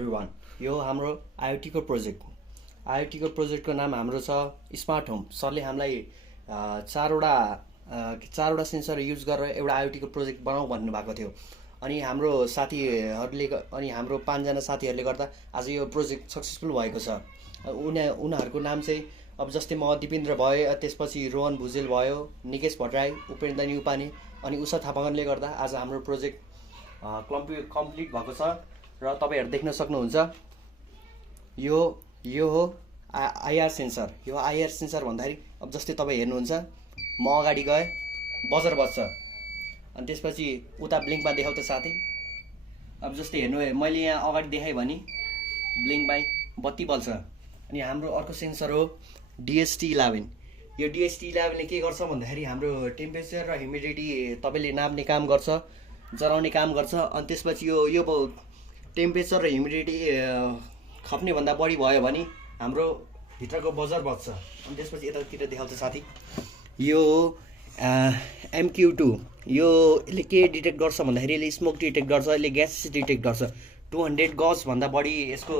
Everyone. यो हाम्रो आइओटीको project. आइओटीको प्रोजेक्टको नाम हाम्रो छ स्मार्ट होम। सरले हामीलाई चारवटा सेन्सर युज गरेर एउटा आइओटीको प्रोजेक्ट बनाऊ भन्नुभएको थियो। अनि हाम्रो हाम्रो 5जना साथीहरूले गर्दा आज यो प्रोजेक्ट सक्सेसफुल भएको छ। उनीहरूको नाम चाहिँ अब जस्तै म दिपेन्द्र भए, त्यसपछि रोहन भुजेल भयो, निकेश भट्टराई, उपेन्द्र न्युपाने अनि उषा थापागनले गर्दा आज हाम्रो प्रोजेक्ट कम्प्लिट भएको छ र तपाईहरु देख्न सक्नुहुन्छ। यो हो आईआर सेन्सर। यो आईआर सेन्सर भन्दाखेरि अब जस्तै तपाईँ हेर्नुहुन्छ, म अगाडि गए बजर बज्छ अनि त्यसपछि उता ब्लिङ्कमा देखाउ त साथी। अब जस्तै हेर्नु, मैले यहाँ अगाडि देखाएँ भने ब्लिङ्कमा बत्ती बल्छ। अनि हाम्रो अर्को सेन्सर हो DHT11। यो DHT11 ले के गर्छ भन्दाखेरि हाम्रो टेम्परेचर र ह्युमिडिटी तपाईले नाप्ने काम गर्छ, जराउने काम गर्छ। अनि त्यसपछि यो टेम्परेचर र ह्युमिडिटी खप्ने भन्दा बढी भयो भने हाम्रो भित्रको बजर बज्छ। अनि त्यसपछि यतातिर देखाउँछ साथी। यो MQ2। यो यसले के डिटेक्ट गर्छ भन्दाखेरि यसले स्मोक डिटेक्ट गर्छ, यसले ग्यास डिटेक्ट गर्छ। 200 गज भन्दा बढी यसको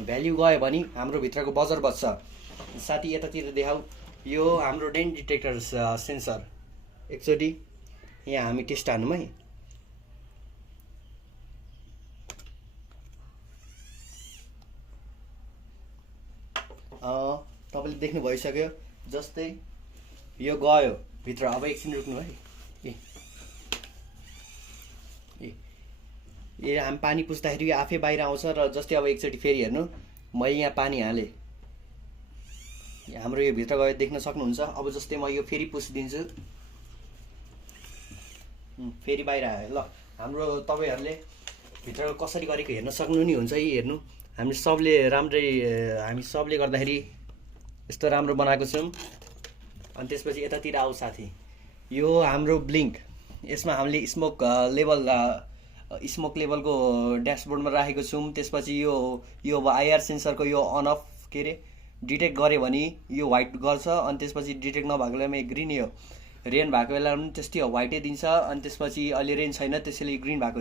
भ्याल्यु गयो भने हाम्रो भित्रको बजर बज्छ। साथी यतातिर देखाऊ। यो हाम्रो डेन्ट डिटेक्टर सेन्सर। एकचोटि यहाँ हामी टेस्ट हानौँ है। तपाईले देख्नु भइसक्यो। जस्तै यो गयो भित्र। अब एकछिन रुक्नु है। ए हामी पानी पुस्दाखेरि यो आफै बाहिर आउँछ। र जस्तै अब एकचोटि फेरि हेर्नु, मैले यहाँ पानी हालेँ, हाम्रो यो भित्र गयो देख्न सक्नुहुन्छ। अब जस्तै म यो फेरि पुसिदिन्छु, फेरि बाहिर आयो। ल, हाम्रो तपाईहरुले भित्र कसरी गरेको हेर्न सक्नु नि हुन्छ। यी हेर्नु, हामी सबले गर्दाखेरि यस्तो राम्रो बनाएको छौँ। अनि त्यसपछि यतातिर आऊ साथी। यो हाम्रो ब्लिङ्क। यसमा हामीले स्मोक लेभलको ड्यासबोर्डमा राखेको छौँ। त्यसपछि यो आईआर सेन्सरको यो अन अफ डिटेक्ट गऱ्यो भने यो व्हाइट गर्छ। अनि त्यसपछि डिटेक्ट नभएको बेलामा ग्रिन, यो रेन भएको बेलामा पनि त्यस्तै व्हाइटै दिन्छ। अनि त्यसपछि अहिले रेन छैन त्यसैले ग्रिन भएको।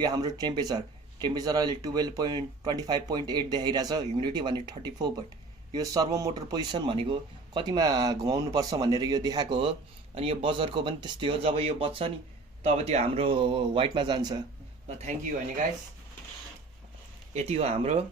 यो हाम्रो टेम्परेचर अहिले 25.8 देखाइरहेछ। ह्युमिडिटी भने 34। यो सर्भो मोटर पोजिसन भनेको कतिमा घुमाउनु पर्छ भनेर यो देखाएको हो। अनि यो बजरको पनि त्यस्तै हो, जब यो बज्छ नि तब त्यो हाम्रो व्हाइटमा जान्छ। ल, थ्याङ्क यू होइन गाइस। यति हो हाम्रो